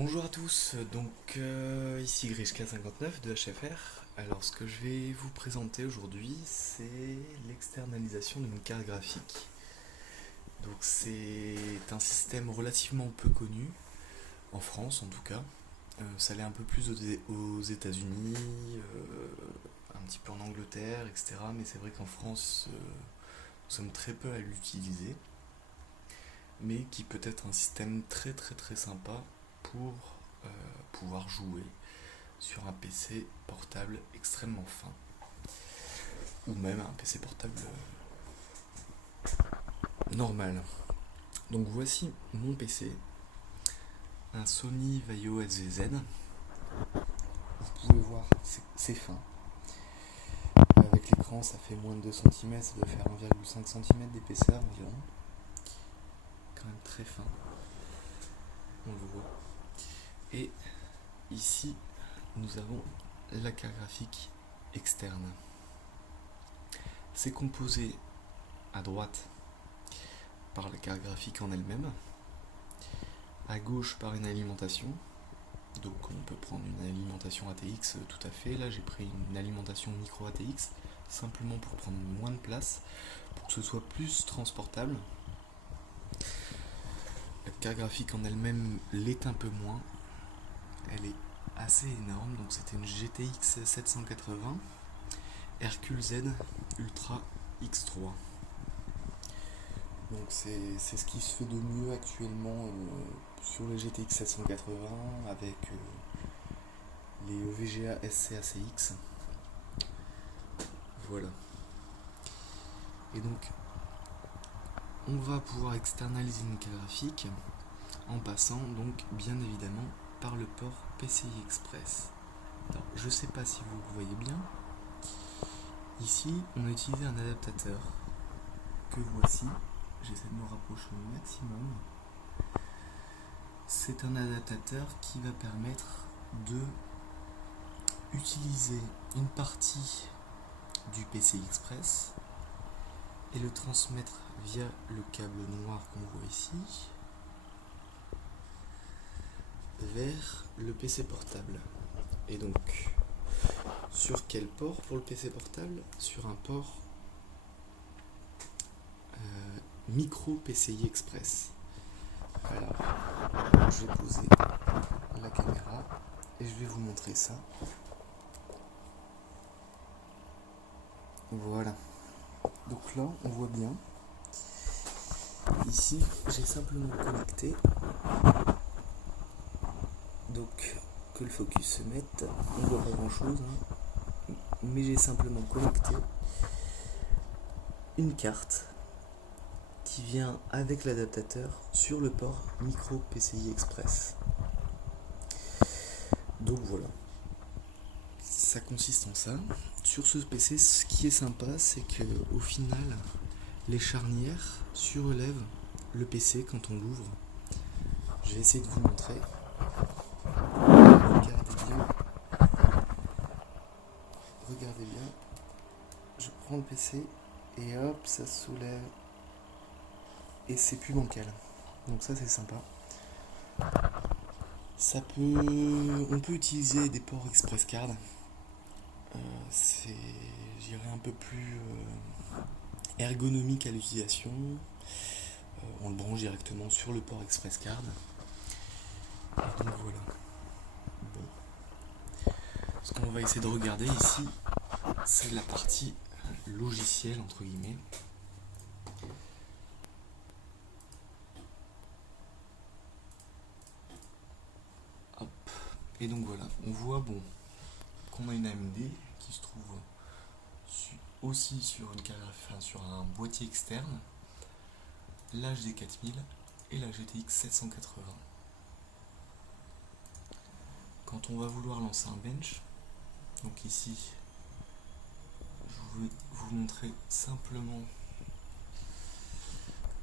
Bonjour à tous, ici Grishka59 de HFR. Alors ce que je vais vous présenter aujourd'hui, c'est l'externalisation d'une carte graphique. Donc c'est un système relativement peu connu, en France en tout cas. Ça l'est un peu plus aux États-Unis, un petit peu en Angleterre, etc. Mais c'est vrai qu'en France, nous sommes très peu à l'utiliser. Mais qui peut être un système très très très sympa pour pouvoir jouer sur un PC portable extrêmement fin ou même un PC portable normal. Donc voici mon PC, un Sony Vaio SVZ. Vous pouvez voir, c'est fin. Avec l'écran, ça fait moins de 2 cm, ça doit faire 1,5 cm d'épaisseur environ. Quand même très fin, on le voit. Et ici, nous avons la carte graphique externe. C'est composé à droite par la carte graphique en elle-même, à gauche par une alimentation. Donc on peut prendre une alimentation ATX tout à fait. Là j'ai pris une alimentation micro ATX simplement pour prendre moins de place, pour que ce soit plus transportable. La carte graphique en elle-même l'est un peu moins. Elle est assez énorme, donc c'était une GTX 780 Hercule Z Ultra X3. Donc c'est ce qui se fait de mieux actuellement sur les GTX 780 avec les EVGA SC-ACX. Voilà. Et donc on va pouvoir externaliser une carte graphique en passant donc bien évidemment par le port PCI Express. Alors, je ne sais pas si vous le voyez bien. Ici, on a utilisé un adaptateur que voici. J'essaie de me rapprocher au maximum. C'est un adaptateur qui va permettre de utiliser une partie du PCI Express et le transmettre via le câble noir qu'on voit ici vers le PC portable. Et donc, sur quel port pour le PC portable? Sur un port micro PCI Express. Alors, je vais poser la caméra et je vais vous montrer ça. Voilà. Donc là, on voit bien. Ici, j'ai simplement connecté. Donc, que le focus se mette. On ne voit pas grand chose, hein, mais j'ai simplement connecté une carte qui vient avec l'adaptateur sur le port micro PCI Express. Donc voilà, ça consiste en ça. Sur ce PC, ce qui est sympa, c'est que au final, les charnières surélèvent le PC quand on l'ouvre. Je vais essayer de vous montrer. Regardez bien. Je prends le PC et hop, ça se soulève. Et c'est plus bancal. Donc ça, c'est sympa. On peut utiliser des ports Express Card. C'est, je dirais, un peu plus ergonomique à l'utilisation. On le branche directement sur le port Express Card. Et donc voilà. Bon. Ce qu'on va essayer de regarder ici, c'est la partie logicielle entre guillemets. Hop. Et donc voilà, on voit qu'on a une AMD qui se trouve aussi sur sur un boîtier externe, l'HD 4000 et la GTX 780. Quand on va vouloir lancer un bench, donc ici, je vais vous montrer simplement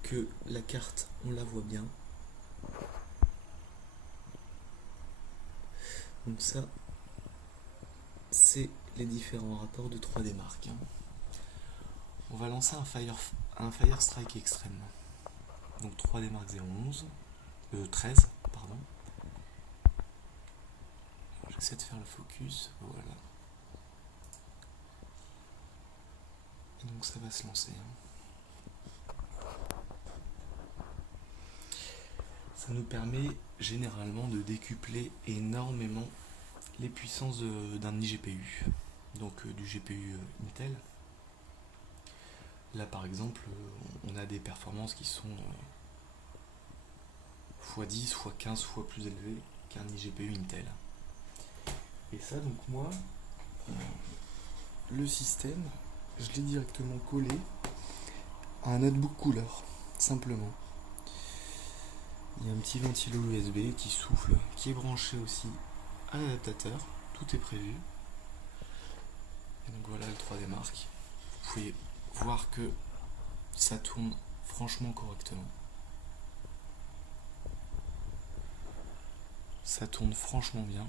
que la carte, on la voit bien. Donc ça, c'est les différents rapports de 3D Mark. On va lancer un Firestrike Extreme. Donc 3D Mark 011, 13, pardon. essaie de faire le focus, voilà. Et donc ça va se lancer. Ça nous permet généralement de décupler énormément les puissances d'un iGPU, donc du GPU Intel. Là par exemple, on a des performances qui sont x10, x15 fois plus élevées qu'un iGPU Intel. Et ça donc moi, le système, je l'ai directement collé à un notebook couleur, simplement. Il y a un petit ventilo USB qui souffle, qui est branché aussi à l'adaptateur, tout est prévu. Et donc voilà le 3D Mark. Vous pouvez voir que ça tourne franchement correctement. Ça tourne franchement bien.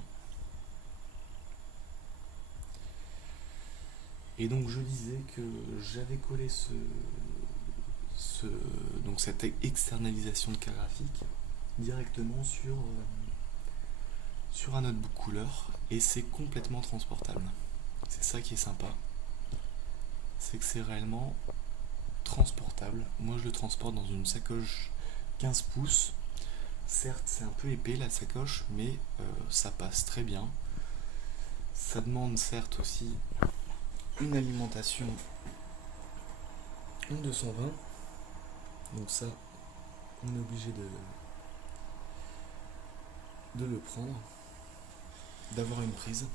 Et donc je disais que j'avais collé donc cette externalisation de carte graphique directement sur un notebook couleur et c'est complètement transportable. C'est ça qui est sympa. C'est que c'est réellement transportable. Moi je le transporte dans une sacoche 15 pouces. Certes c'est un peu épais la sacoche, mais ça passe très bien. Ça demande certes aussi une alimentation en 220. Donc ça, on est obligé de le prendre, d'avoir une prise.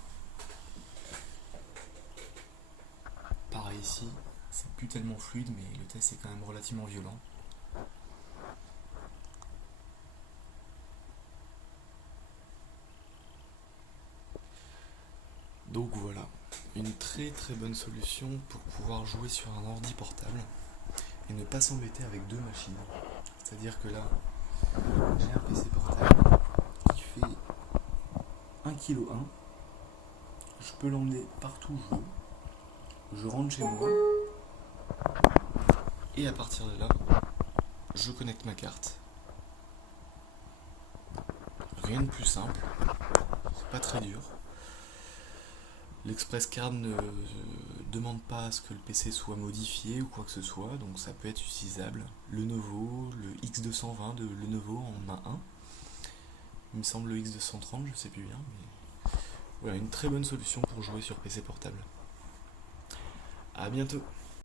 Pareil ici, c'est plus tellement fluide, mais le test est quand même relativement violent. Donc voilà, une très très bonne solution pour pouvoir jouer sur un ordi portable et ne pas s'embêter avec deux machines. C'est-à-dire que là, j'ai un PC portable qui fait 1,1 kg. Je peux l'emmener partout où je veux. Je rentre chez moi et à partir de là, je connecte ma carte. Rien de plus simple, c'est pas très dur. L'Express Card ne demande pas à ce que le PC soit modifié ou quoi que ce soit, donc ça peut être utilisable. Lenovo, le X220 de Lenovo en a un. Il me semble le X230, je sais plus bien, mais voilà, une très bonne solution pour jouer sur PC portable. À bientôt.